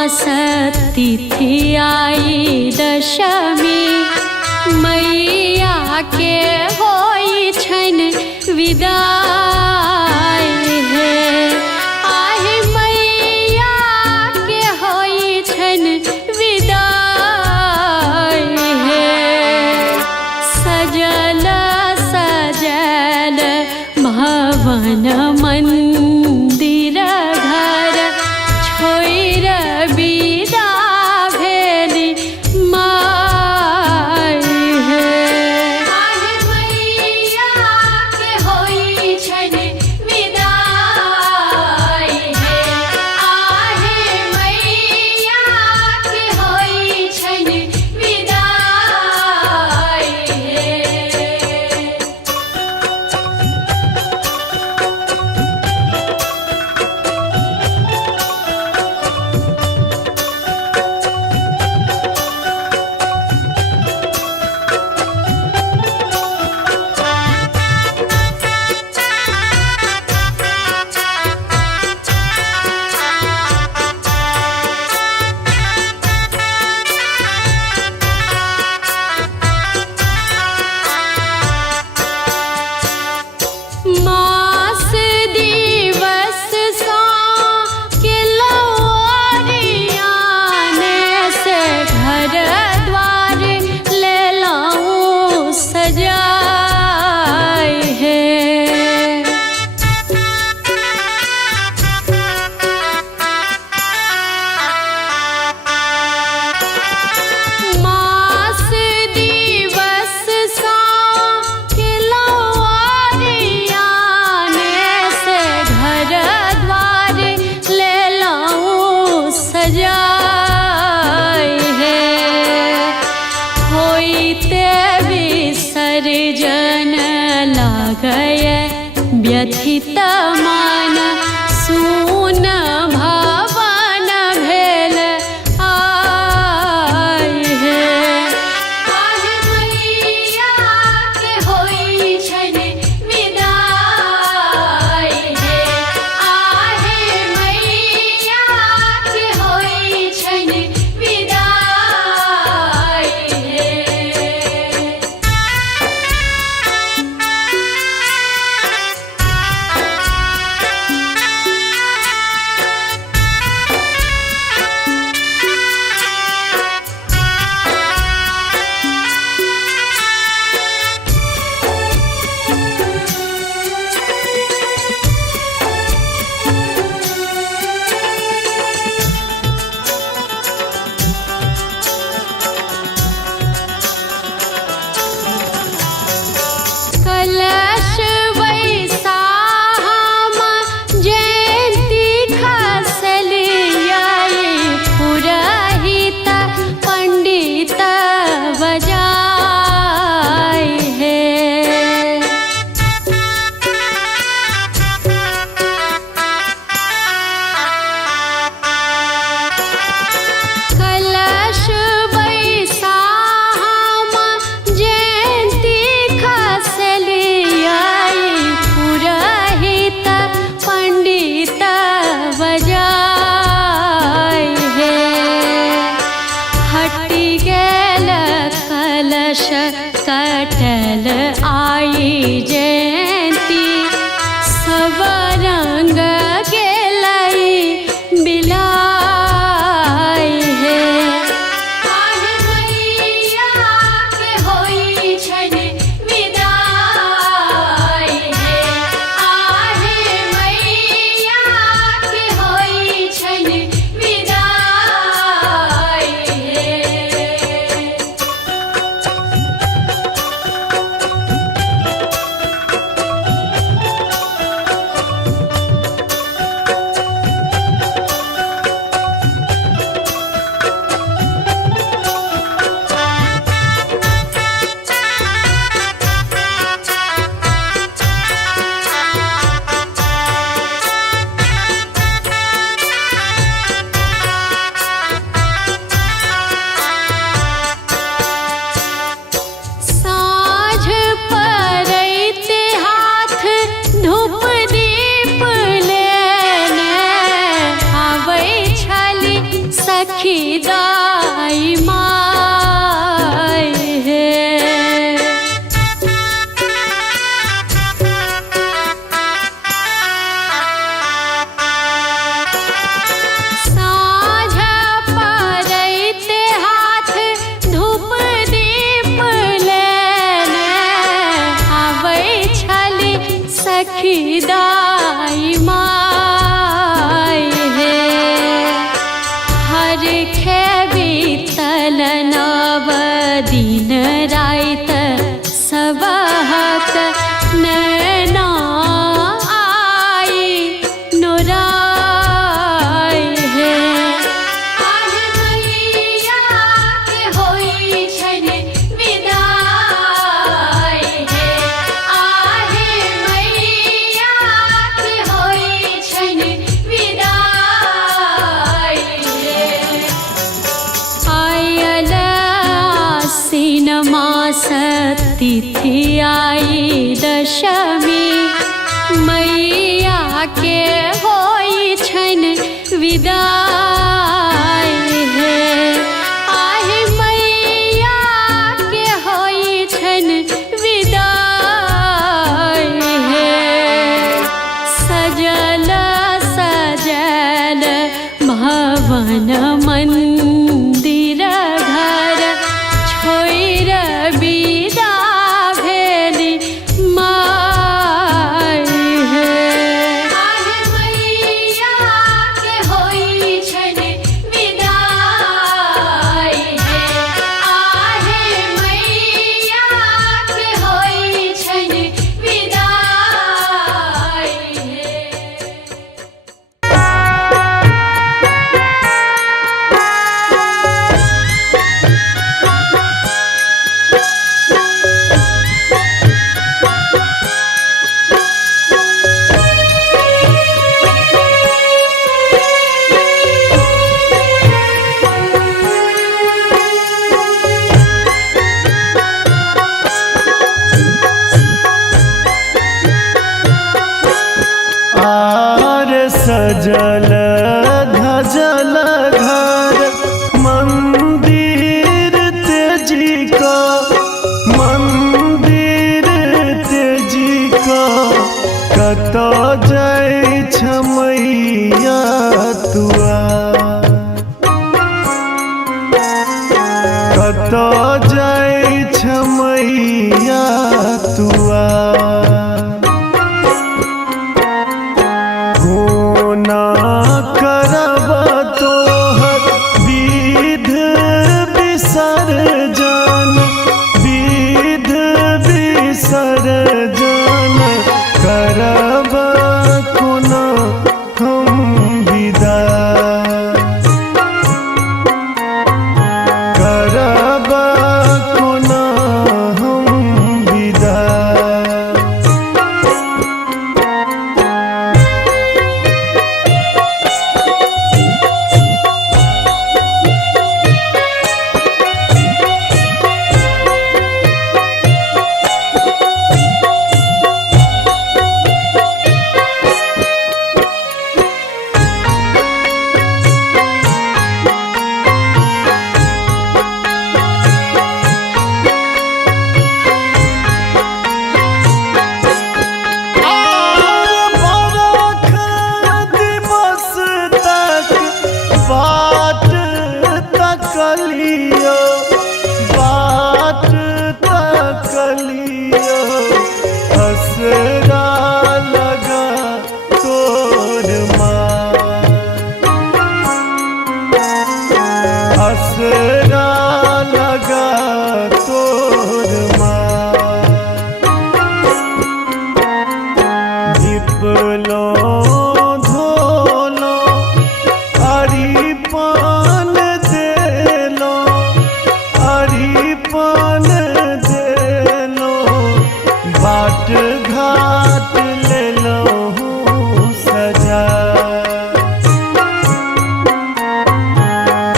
मास तिथि आई दशमी, मैया के होई छन विदाई हे। आहे मैया के होई छन विदाई हे। सजल सजल भवन मंदिर घर, छोइर विदा भेली माई हे। आहे मैया के होई छन विदाई हे। आहे मैया के होई छन विदाई हे। मास दिवस सा के लौरियाने से घर द्वार ले लाऊं सजाई है। मास दिवस सा के लौरियाने से घर द्वार ले लाऊं सजाई है। होइते विसर्जन लागय व्यथित मन, सून भवन भेल आई है। आहे मैया के होई छन विदाई हे। आहे मैया के होई छन विदाई हे। तिथि आई दशमी मैया के होई छन विदाई हे। आहे मैया के होई छन विदाई हे। सजल सजल भवन मंदिर घर छोड़ विदा भेली माय हे। आहे मैया के होई छन विदाई हे। आहे मैया के होई छन विदाई हे। आर सजल धजल घर मंदिर तेजी का मंदिर तेजी का कतो जाय छमैया तुआ कतो जाय छमैया तुआ ना करब तोहर विध विसर्जन विध विसर्जन करब कोना हम विदा करब कोना हम विदा। बाट तकलियो बाट तकलियो असरा लगा तोर माँ असरा लगा तोर माँ। निपलो धोलो अरिपन देलो अरिपन देलो बाट घाट लेलो सजा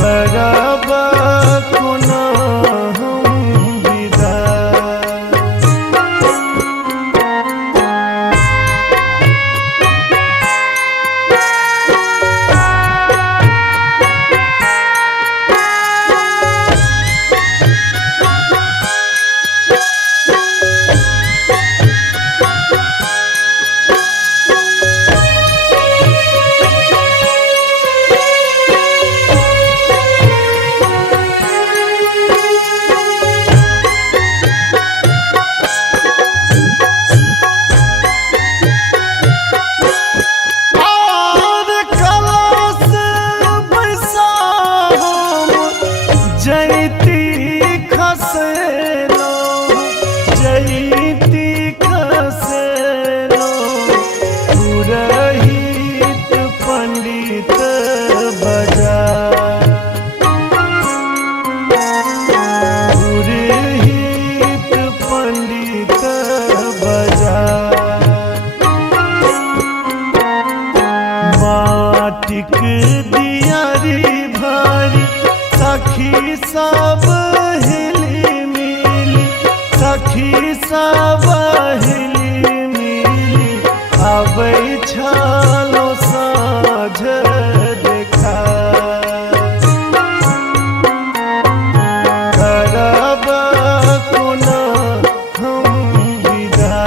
करब कोना हम विदा। सखी सब हिली मिली सखी सखी सबहिली मिली आबै छलो साँझ देखा करब कोना हम विदा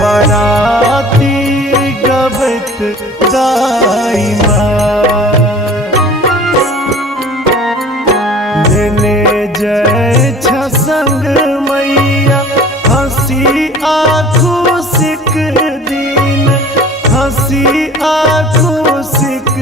बराती गबत दाइमा देने जय छसंग मैया हंसी आँखों सिक दिन हंसी आँखों सिक